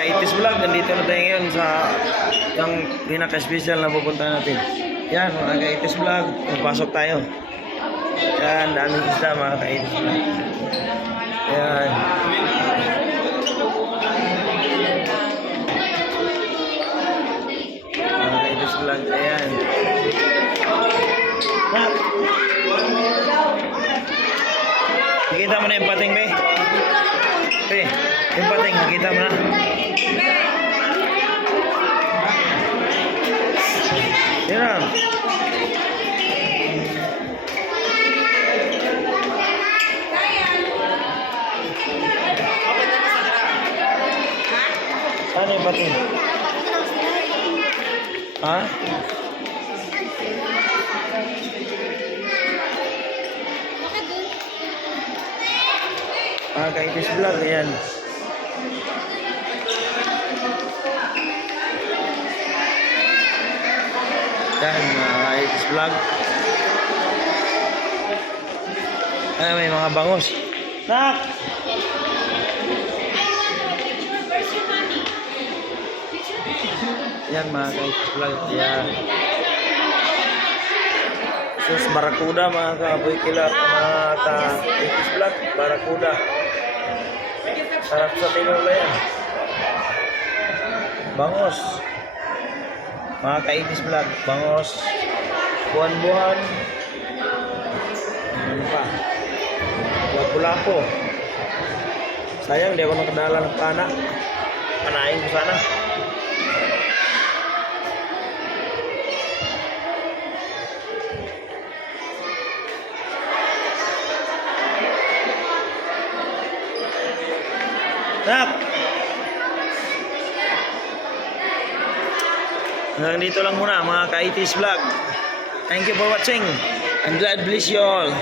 Kaitis Vlog, nandito na tayo ngayon sa yung pinaka-special na pupuntahan natin. Yan, mga Kaitis Vlog, magpasok tayo. Yan, daming isda mga Kaitis Vlog. Yan. Mga Kaitis Vlog, ayan. Nakita mo na yung pating, be? Be, yung pating, nakita mo na? Yan na. Saan yung pating? Ha? Kaitis Vlog, ayan. Yan, Kaitis Vlog. Ay, may mga bangos. Nak! Yan, mga Kaitis Vlog. Yan. Sus, barakuda, mga kaboy kilap. Mga Kaitis Vlog, barakuda. Sarap sa tinola yan. Bangos. Mga Kaitis Vlog, bangos. Buwan-buwan. Ano pa? Lapu-lapo. Sayang, di ako nakadala ng pana. Panahin ko sana. Nak! Hanggang dito lang muna mga Kaitis Vlog. Thank you for watching and God bless you all.